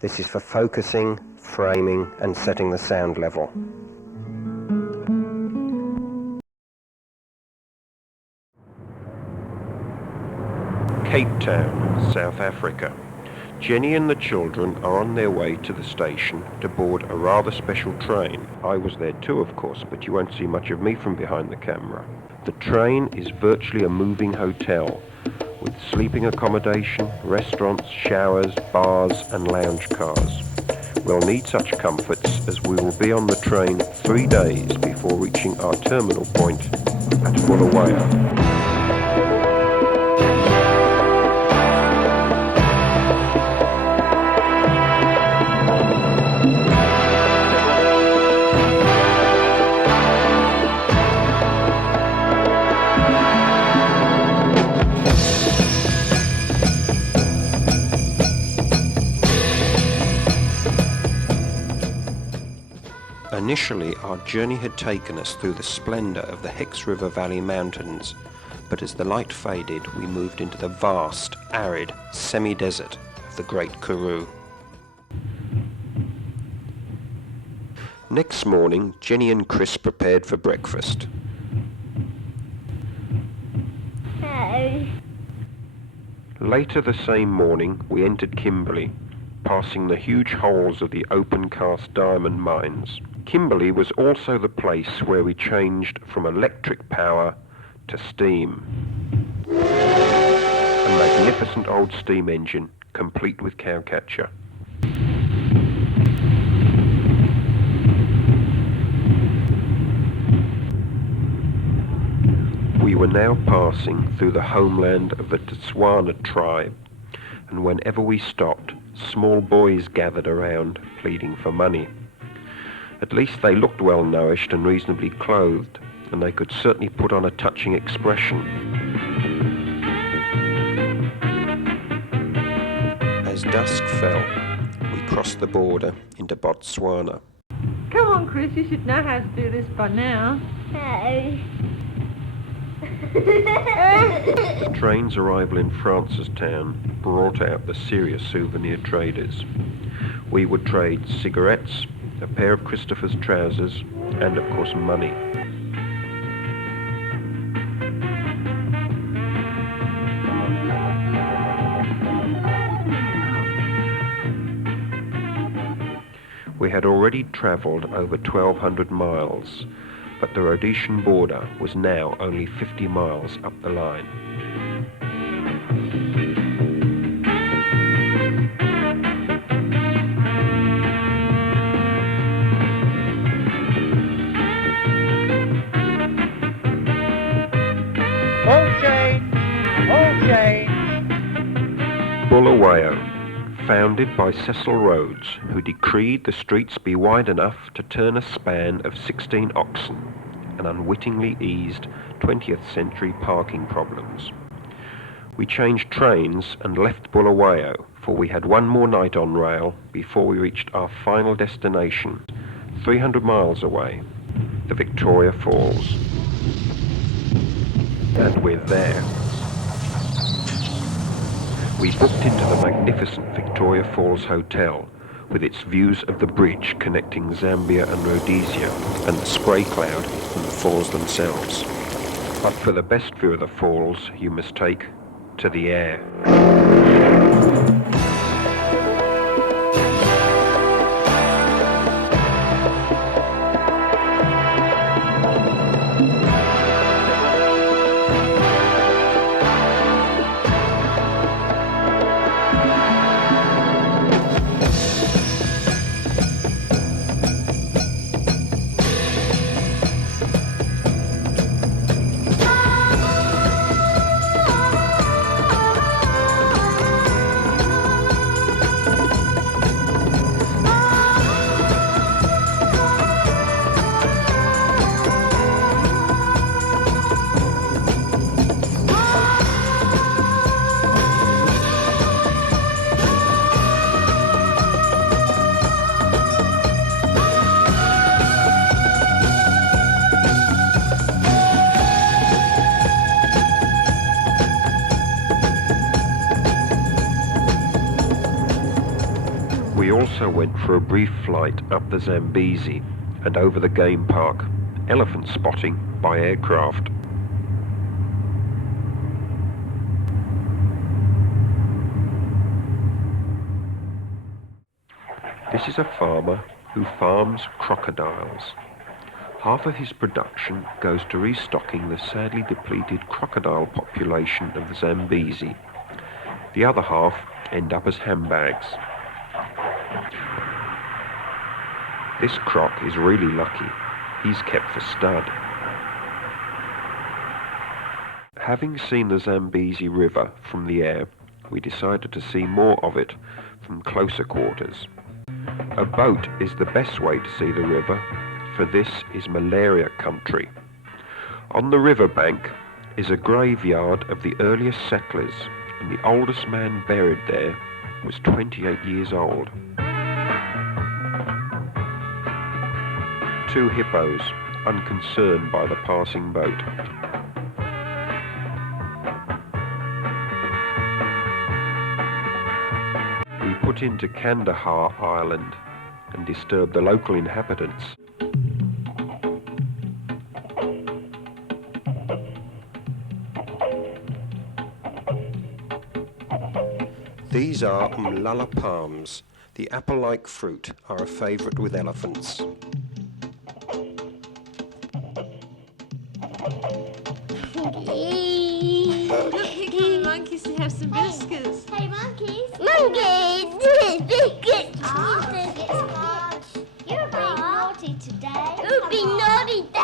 This is for focusing, framing and setting the sound level. Cape Town, South Africa. Jenny and the children are on their way to the station to board a rather special train. I was there too, of course, but you won't see much of me from behind the camera. The train is virtually a moving hotel, with sleeping accommodation, restaurants, showers, bars and lounge cars. We'll need such comforts as we will be on the train 3 days before reaching our terminal point at Bulawayo. Initially, our journey had taken us through the splendour of the Hex River Valley Mountains, but as the light faded, we moved into the vast, arid, semi-desert of the Great Karoo. Next morning, Jenny and Chris prepared for breakfast. Later the same morning, we entered Kimberley, passing the huge holes of the open-cast diamond mines. Kimberley was also the place where we changed from electric power to steam. A magnificent old steam engine, complete with cowcatcher. We were now passing through the homeland of the Tswana tribe, and whenever we stopped, small boys gathered around, pleading for money. At least they looked well nourished and reasonably clothed, and they could certainly put on a touching expression. As dusk fell, we crossed the border into Botswana. Come on, Chris, you should know how to do this by now. No. The train's arrival in Francistown brought out the serious souvenir traders. We would trade cigarettes, a pair of Christopher's trousers, and of course money. We had already travelled over 1,200 miles, but the Rhodesian border was now only 50 miles up the line. Bulawayo, founded by Cecil Rhodes, who decreed the streets be wide enough to turn a span of 16 oxen, and unwittingly eased 20th century parking problems. We changed trains and left Bulawayo, for we had one more night on rail before we reached our final destination, 300 miles away, the Victoria Falls. And we're there. We booked into the magnificent Victoria Falls Hotel, with its views of the bridge connecting Zambia and Rhodesia, and the spray cloud from the falls themselves. But for the best view of the falls, you must take to the air. We also went for a brief flight up the Zambezi and over the game park, elephant spotting by aircraft. This is a farmer who farms crocodiles. Half of his production goes to restocking the sadly depleted crocodile population of the Zambezi. The other half end up as handbags. This croc is really lucky. He's kept for stud. Having seen the Zambezi River from the air, we decided to see more of it from closer quarters. A boat is the best way to see the river, for this is malaria country. On the riverbank is a graveyard of the earliest settlers, and the oldest man buried there was 28 years old. 2 hippos, unconcerned by the passing boat. We put into Kandahar Island and disturbed the local inhabitants. These are umlala palms. The apple-like fruit are a favourite with elephants. Look, here come the monkeys to have some biscuits. Hey, monkeys! Monkeys! Biscuits! Oh, biscuits large. You're being naughty today. You're being naughty today.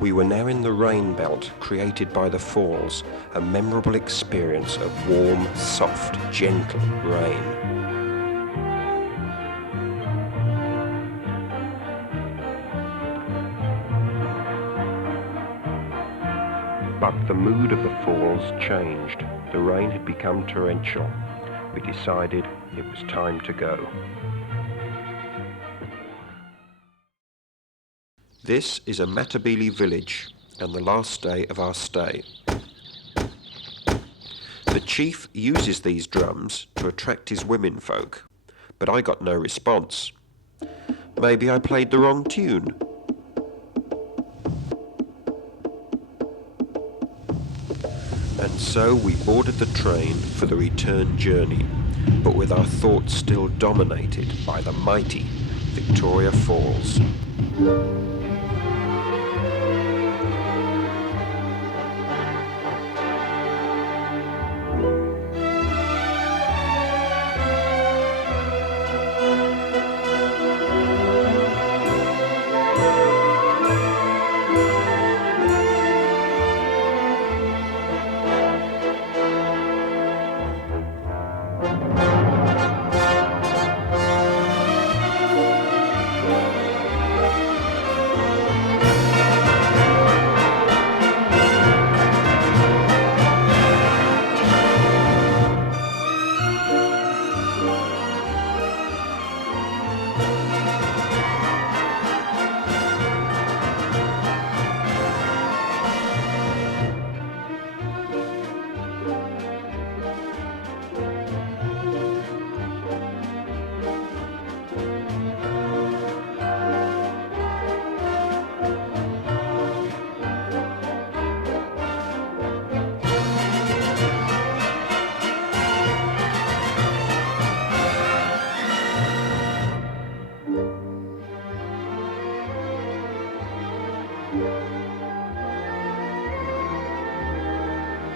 We were now in the rain belt created by the falls, a memorable experience of warm, soft, gentle rain. But the mood of the falls changed. The rain had become torrential. We decided it was time to go. This is a Matabele village and the last day of our stay. The chief uses these drums to attract his womenfolk, but I got no response. Maybe I played the wrong tune. And so we boarded the train for the return journey, but with our thoughts still dominated by the mighty Victoria Falls.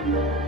Bye.